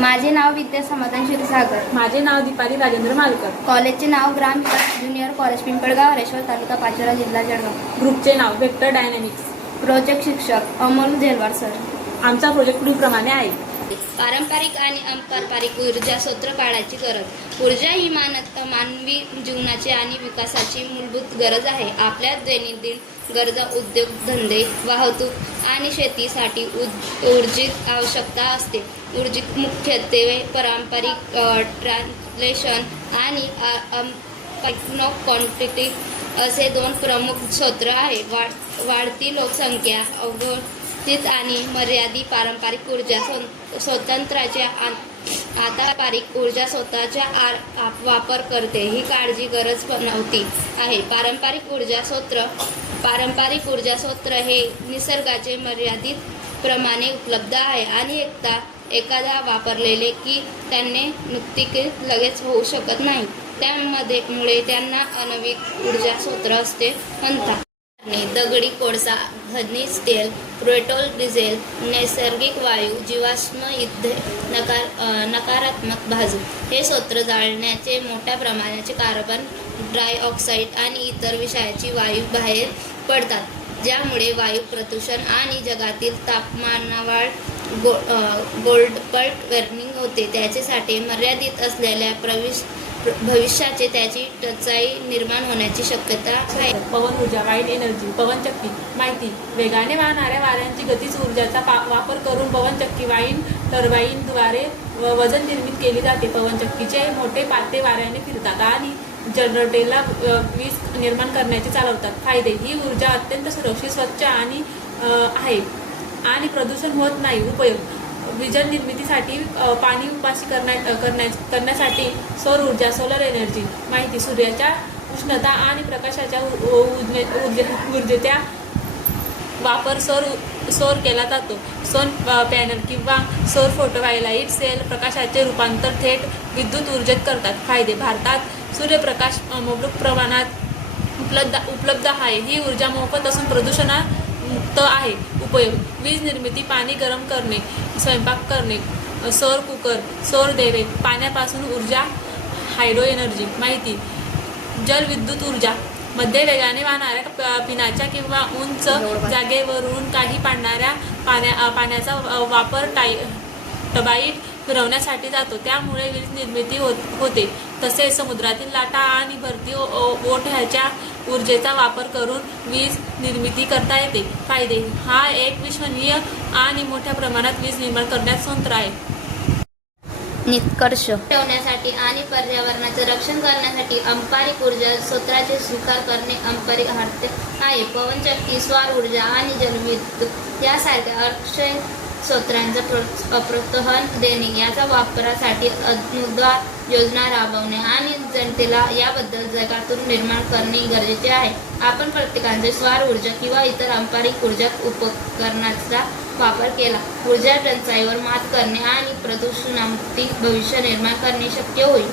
माझे नाव विद्या समाधान क्षीरसागर. माझे नाव दीपाली राजेंद्र मालकर. कॉलेजचे नाव ग्राम विकास ज्युनियर कॉलेज पिंपळगाव हरेश्वर तालुका पाचोरा जिल्हा जळगाव. ग्रुपचे नाव व्हेक्टर डायनॅमिक्स. प्रोजेक्ट शिक्षक अमोल झेलवार सर. आमचा प्रोजेक्ट पुढीलप्रमाणे आहे. पारंपरिक आणि अपारंपरिक ऊर्जा स्रोत काढायची गरज. ऊर्जा ही मानवी जीवनाची आणि विकासाची मूलभूत गरज आहे. आपल्या दैनंदिन गरजा, उद्योग धंदे, वाहतूक आणि शेतीसाठी ऊर्जेची आवश्यकता असते. ऊर्जेत मुख्यत्वे पारंपरिक ट्रान्सलेशन आणि क्वांटिटी असे दोन प्रमुख स्रोत आहेत. वाढती लोकसंख्या, अवघटित आणि मर्यादित पारंपरिक ऊर्जा स्रोतांच्या पारंपरिक ऊर्जा स्रोताचा वापर करते ही काळजी गरज नव्हती आहे. पारंपरिक ऊर्जा स्रोत हे निसर्गाचे मर्यादित प्रमाणे उपलब्ध आहे आणि एकदा वापरलेले की त्यांनी नुकतीच लगेच होऊ शकत नाही. त्यामुळे त्यांना अनवीक ऊर्जा स्रोत असे म्हणतात. दगडी कोळसा, खनिज तेल, पेट्रोल, डिझेल, नैसर्गिक वायू, जीवाश्म इंधने, नकारात्मक बाजू हे स्रोत जाळण्याचे मोठ्या प्रमाणाचे कार्बन डायऑक्साईड आणि इतर विषारी वायू बाहेर पडतात, ज्यामुळे वायू प्रदूषण आणि जगातील तापमानवाढ ग्लोबल वॉर्मिंग होते. त्याच्यासाठी मर्यादित असलेल्या भविष्याचे त्याची टंचाई निर्माण होण्याची शक्यता आहे. पवन ऊर्जा, वाईट एनर्जी, पवनचक्की. माहिती: वेगाने वाहणाऱ्या वाऱ्यांची गतीज ऊर्जाचा वापर करून पवनचक्की वाईन टर्बाईनद्वारे वजन निर्मित केली जाते. पवनचक्कीचे मोठे पाते वाऱ्याने फिरतात आणि जनरेटरला वीज निर्माण करण्याचे चालवतात. फायदे: ही ऊर्जा अत्यंत सुरक्षित, स्वच्छ आणि आहे आणि प्रदूषण होत नाही. उपयोग: वीज निर्मितीसाठी, पाणी उपाशी करण्यासाठी, सौर ऊर्जा, सोलर एनर्जी. माहिती: सूर्याच्या उष्णता आणि प्रकाशाच्या ऊर्जेचा वापर सौर केला जातो. सौर पॅनल किंवा सौर फोटोव्होल्टाईक सेल प्रकाशाचे रूपांतर थेट विद्युत ऊर्जेत करतात. फायदे: भारतात सूर्यप्रकाश मुबलक प्रमाणात उपलब्ध आहे. ही ऊर्जा मोफत असून प्रदूषणमुक्त आहे. उपयोग: वीज निर्मिती, पाणी गरम करणे, स्वयंपाक करणे, सौर कुकर, सौर दिवे, पाण्यापासून ऊर्जा, हायड्रो एनर्जी. माहिती: जलविद्युत ऊर्जा, मध्ये वेगाने वाहणाऱ्या पिण्याच्या किंवा उंच जागेवरून काही पडणाऱ्या पाण्याचा वापर टर्बाईन फिरवण्यासाठी जातो, त्यामुळे वीज निर्मिती होते. तसेच समुद्रातील लाटा आणि भरती ओढ्याच्या ऊर्जेचा वापर करून वीज निर्मिती करता येते. फायदे: हा एक विश्वसनीय आणि मोठ्या प्रमाणात वीज निर्माण करण्याचा तंत्र आहे. निष्कर्ष: ठेवण्यासाठी आणि पर्यावरणाचे रक्षण करण्यासाठी अपारंपरिक ऊर्जा स्रोतांचे स्वीकार करणे अपरिहार्य आहे. पवनचक्की, सौर ऊर्जा आणि जलविद्युत यासारख्या अक्षय स्रोतांना प्रोत्साहन देणे, याच्या वापरासाठी अनुदान योजना राबवणे आणि जनतेला याबद्दल जागरूकता निर्माण करणे गरजेचे आहे. आपण प्रत्येकाने सौर ऊर्जा किंवा इतर अपारंपरिक ऊर्जा उपकरणांचा वापर केला, ऊर्जा टंचाईवर मात करणे आणि प्रदूषणमुक्त भविष्य निर्माण करणे शक्य होईल.